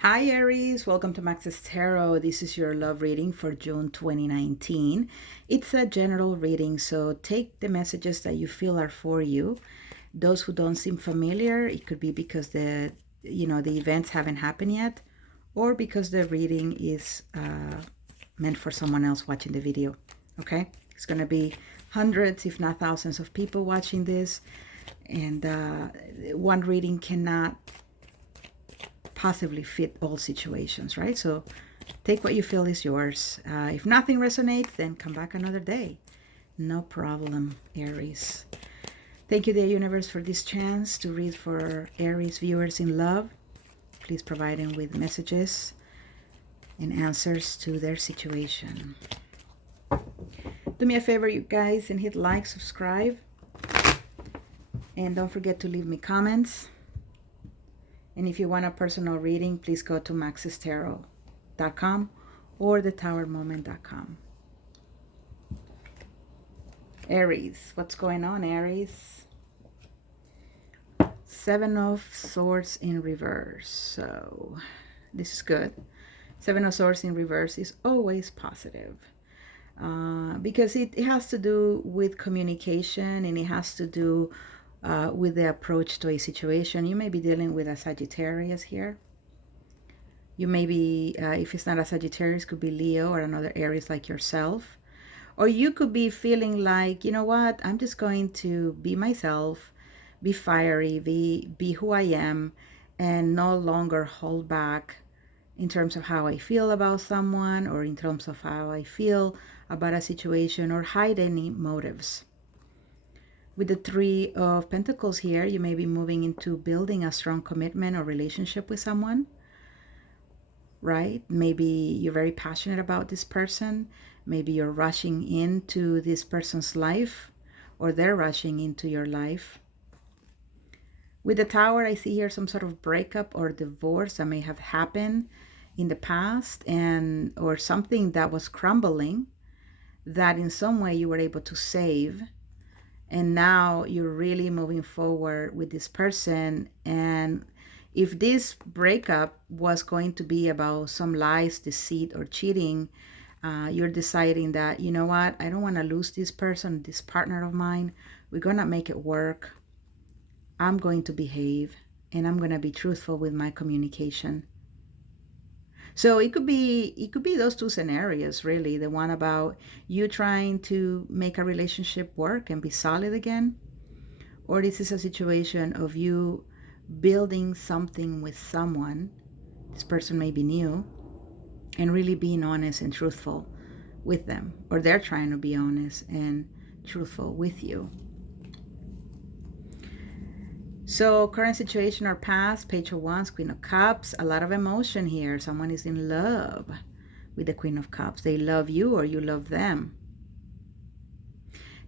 Hi Aries, welcome to Max's Tarot. This is your love reading for June 2019. It's a general reading, so take the messages that you feel are for you. Those who don't seem familiar, it could be because the events haven't happened yet, or because the reading is meant for someone else watching the video. Okay, it's going to be hundreds, if not thousands, of people watching this, and one reading cannot possibly fit all situations, right? So take what you feel is yours. If nothing resonates, then come back another day. No problem, Aries. Thank you, the universe, for this chance to read for Aries viewers in love. Please provide them with messages and answers to their situation. Do me a favor, you guys, and hit like, subscribe, and don't forget to leave me comments. And if you want a personal reading, please go to maxestarot.com or thetowermoment.com. Aries, what's going on, Aries? Seven of Swords in reverse. So this is good. Seven of Swords in reverse is always positive because it has to do with communication, and it has to do with the approach to a situation. You may be dealing with a Sagittarius here. You may be, if it's not a Sagittarius, could be Leo or another Aries like yourself. Or you could be feeling like, you know what, I'm just going to be myself, be fiery, be who I am, and no longer hold back in terms of how I feel about someone, or in terms of how I feel about a situation, or hide any motives. With the Three of Pentacles here, you may be moving into building a strong commitment or relationship with someone, right? Maybe you're very passionate about this person. Maybe you're rushing into this person's life, or they're rushing into your life. With the Tower, I see here some sort of breakup or divorce that may have happened in the past, and or something that was crumbling that in some way you were able to save. And now you're really moving forward with this person. And if this breakup was going to be about some lies, deceit, or cheating, you're deciding that, you know what, I don't want to lose this person, this partner of mine. We're going to make it work. I'm going to behave, and I'm going to be truthful with my communication. So it could be those two scenarios, really. The one about you trying to make a relationship work and be solid again, or this is a situation of you building something with someone. This person may be new, and really being honest and truthful with them, or they're trying to be honest and truthful with you. So current situation or past, Page of Wands, Queen of Cups, a lot of emotion here. Someone is in love with the Queen of Cups. They love you, or you love them.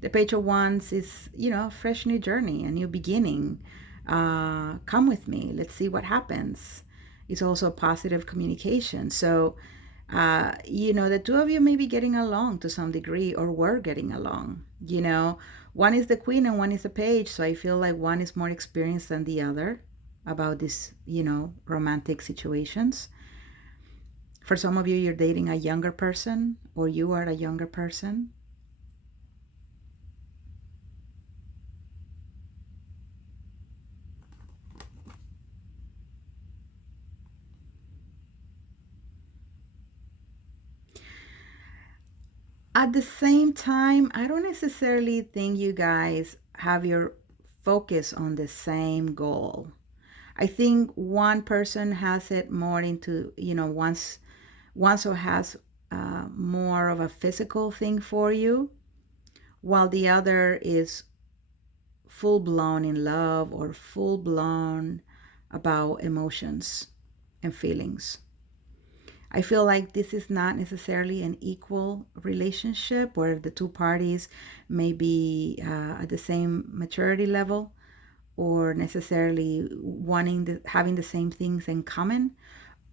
The Page of Wands is, fresh new journey, a new beginning. Come with me. Let's see what happens. It's also positive communication. So, the two of you may be getting along to some degree, or were getting along. One is the Queen and one is the Page. So I feel like one is more experienced than the other about this, romantic situations. For some of you, you're dating a younger person, or you are a younger person. At the same time, I don't necessarily think you guys have your focus on the same goal. I think one person has it more into, once or has more of a physical thing for you, while the other is full blown in love, or full blown about emotions and feelings. I feel like this is not necessarily an equal relationship where the two parties may be at the same maturity level, or necessarily having the same things in common,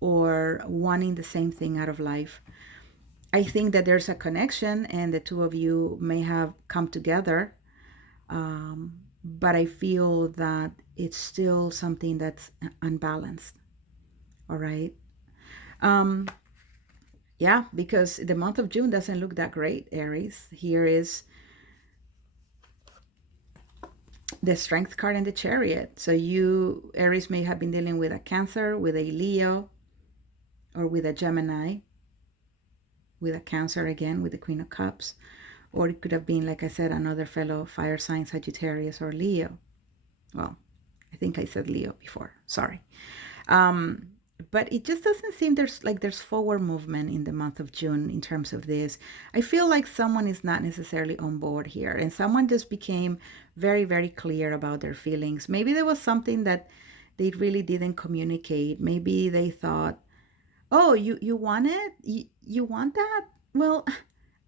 or wanting the same thing out of life. I think that there's a connection, and the two of you may have come together, but I feel that it's still something that's unbalanced. All right. Um, yeah, because the month of June doesn't look that great, Aries. Here is the Strength card and the Chariot. So you, Aries, may have been dealing with a Cancer, with a Leo, or with a Gemini, with a Cancer again, with the Queen of Cups. Or it could have been, like I said, another fellow fire sign, Sagittarius or Leo. Well, I think I said Leo before. Sorry. Um, but it just doesn't seem there's forward movement in the month of June in terms of this. I feel like someone is not necessarily on board here, and someone just became very, very clear about their feelings. Maybe there was something that they really didn't communicate. Maybe they thought, "Oh, you want it? You want that? Well,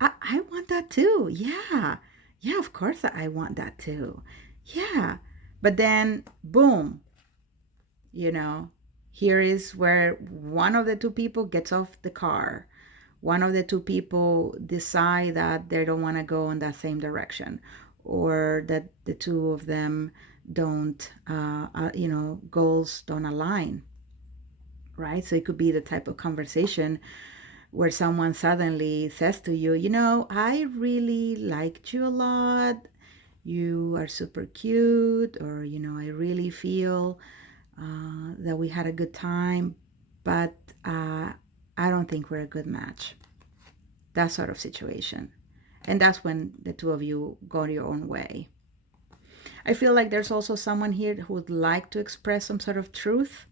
I want that too. Yeah, yeah, of course I want that too. Yeah." But then, boom, you know, here is where one of the two people gets off the car. One of the two people decide that they don't want to go in that same direction, or that the two of them don't, goals don't align, right? So it could be the type of conversation where someone suddenly says to you, I really liked you a lot. You are super cute, or, I really feel that we had a good time, but I don't think we're a good match. That sort of situation. And that's when the two of you go your own way. I feel like there's also someone here who would like to express some sort of truth,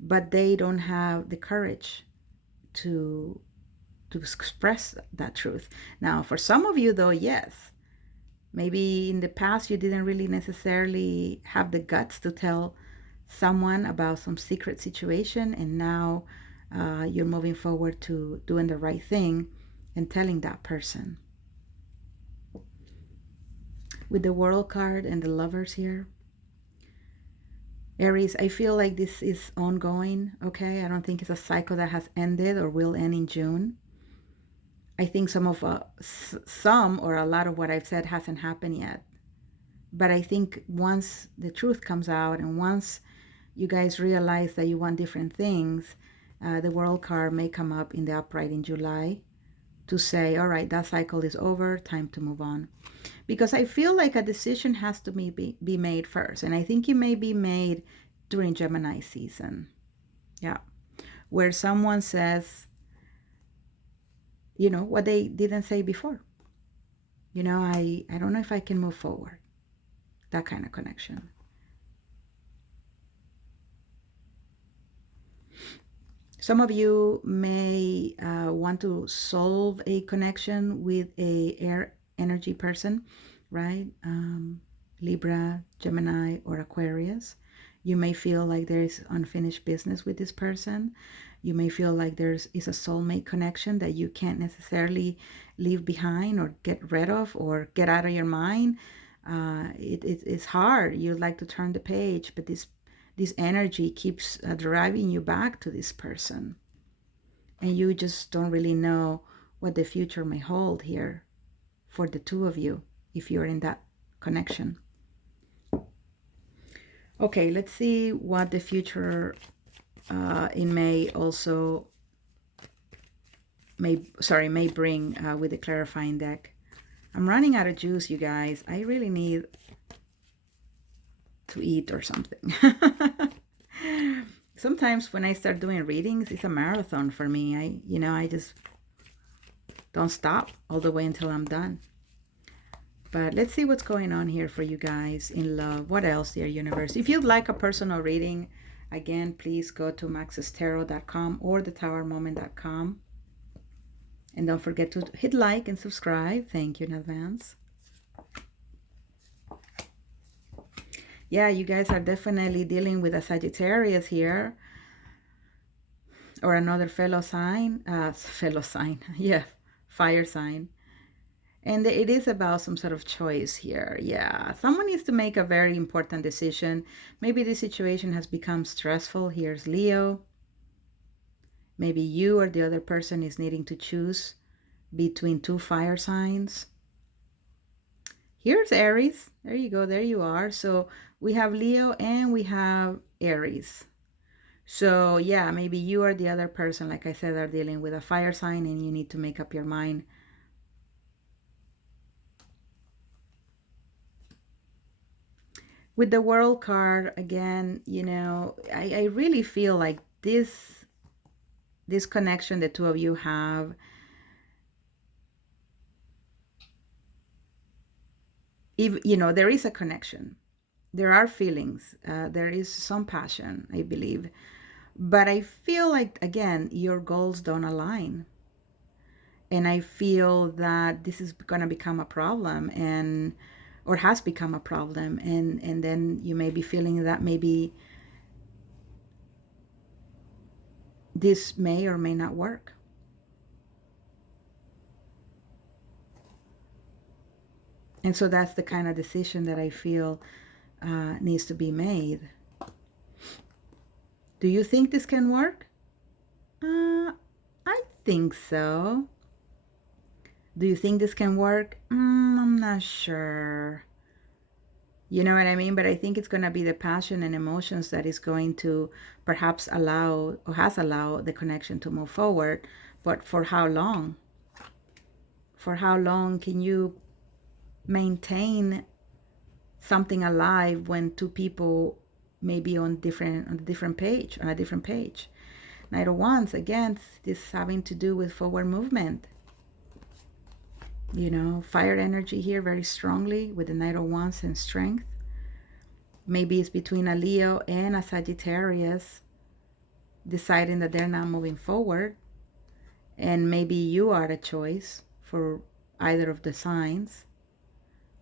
but they don't have the courage to express that truth. Now, for some of you, though, yes, maybe in the past you didn't really necessarily have the guts to tell someone about some secret situation, and now you're moving forward to doing the right thing and telling that person. With the World card and the Lovers here, Aries, I feel like this is ongoing, okay? I don't think it's a cycle that has ended or will end in June. I think some or a lot of what I've said hasn't happened yet. But I think once the truth comes out and once you guys realize that you want different things, the World card may come up in the upright in July to say, all right, that cycle is over, time to move on. Because I feel like a decision has to be made first. And I think it may be made during Gemini season. Yeah. Where someone says, what they didn't say before. I don't know if I can move forward. That kind of connection. Some of you may want to solve a connection with a air energy person, right? Libra, Gemini, or Aquarius. You may feel like there is unfinished business with this person. You may feel like is a soulmate connection that you can't necessarily leave behind or get rid of or get out of your mind. It's hard. You'd like to turn the page, but this energy keeps driving you back to this person. And you just don't really know what the future may hold here for the two of you if you're in that connection. Okay, let's see what the future in May also may bring with the clarifying deck. I'm running out of juice, you guys. I really need to eat or something. Sometimes when I start doing readings, it's a marathon for me. I just don't stop all the way until I'm done. But let's see what's going on here for you guys in love. What else, dear universe? If you'd like a personal reading, again, please go to maxestarot.com or thetowermoment.com. And don't forget to hit like and subscribe. Thank you in advance. Yeah, you guys are definitely dealing with a Sagittarius here. Or another fellow sign. Yeah, fire sign. And it is about some sort of choice here. Yeah, someone needs to make a very important decision. Maybe this situation has become stressful. Here's Leo. Maybe you or the other person is needing to choose between two fire signs. Here's Aries. There you go. There you are. So we have Leo and we have Aries. So yeah, maybe you or the other person, like I said, are dealing with a fire sign and you need to make up your mind. With the World card, again, I really feel like this connection the two of you have, if there is a connection, there are feelings, there is some passion, I believe, but I feel like, again, your goals don't align, and I feel that this is going to become a problem, and or has become a problem, and then you may be feeling that maybe this may or may not work. And so that's the kind of decision that I feel needs to be made. Do you think this can work? I think so. Do you think this can work? I'm not sure. You know what I mean? But I think it's going to be the passion and emotions that is going to perhaps allow, or has allowed, the connection to move forward. But for how long? For how long can you maintain something alive when two people may be on a different page? Knight of Wands, again, this having to do with forward movement. Fire energy here very strongly with the Knight of Wands and strength. Maybe it's between a Leo and a Sagittarius deciding that they're not moving forward. And maybe you are the choice for either of the signs.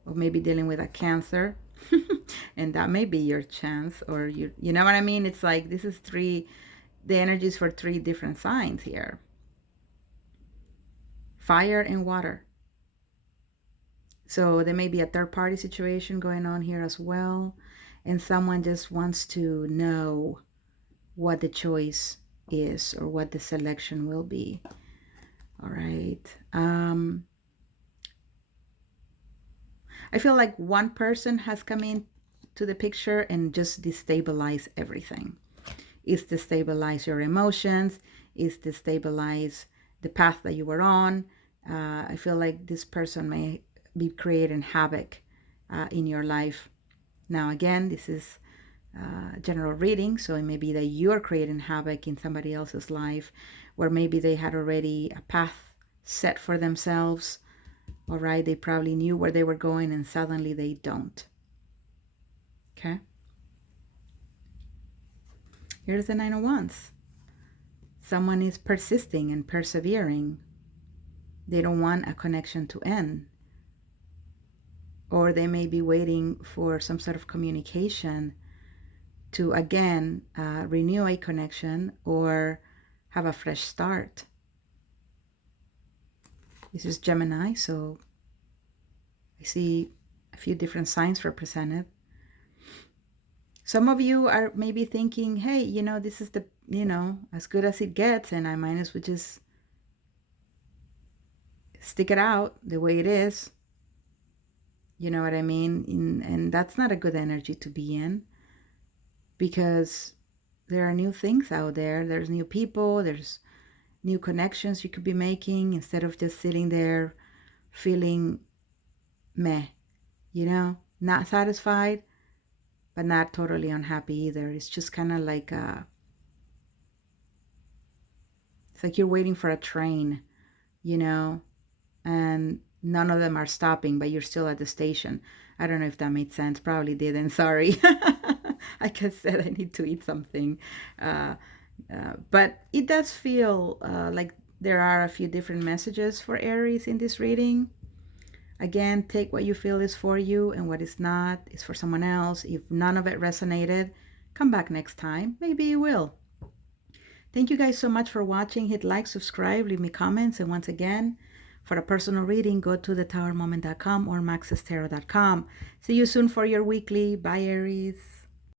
Or maybe dealing with a Cancer. And that may be your chance. Or you know what I mean? It's like this is the energies for three different signs here. Fire and water. So there may be a third party situation going on here as well. And someone just wants to know what the choice is or what the selection will be. All right. I feel like one person has come in to the picture and just destabilize everything. It's destabilize your emotions. It's destabilize the path that you were on. I feel like this person may be creating havoc in your life. Now, again, this is general reading, so it may be that you're creating havoc in somebody else's life, where maybe they had already a path set for themselves. All right, they probably knew where they were going, and suddenly they don't. Okay. Here's the Nine of Wands. Someone is persisting and persevering. They don't want a connection to end. Or they may be waiting for some sort of communication to, again, renew a connection or have a fresh start. This is Gemini, so I see a few different signs represented. Some of you are maybe thinking, hey, this is the, as good as it gets, and I might as well just stick it out the way it is. You know what I mean? And that's not a good energy to be in, because there are new things out there. There's new people. There's new connections you could be making, instead of just sitting there feeling meh, not satisfied, but not totally unhappy either. It's just kind of like it's like you're waiting for a train, and none of them are stopping, but you're still at the station. I don't know if that made sense. Probably didn't. Sorry. Like I said, I need to eat something. But it does feel like there are a few different messages for Aries in this reading. Again, take what you feel is for you, and what is not is for someone else. If none of it resonated, come back next time. Maybe you will. Thank you guys so much for watching. Hit like, subscribe, leave me comments. And once again, for a personal reading, go to thetowermoment.com or maxestarot.com. See you soon for your weekly. Bye, Aries.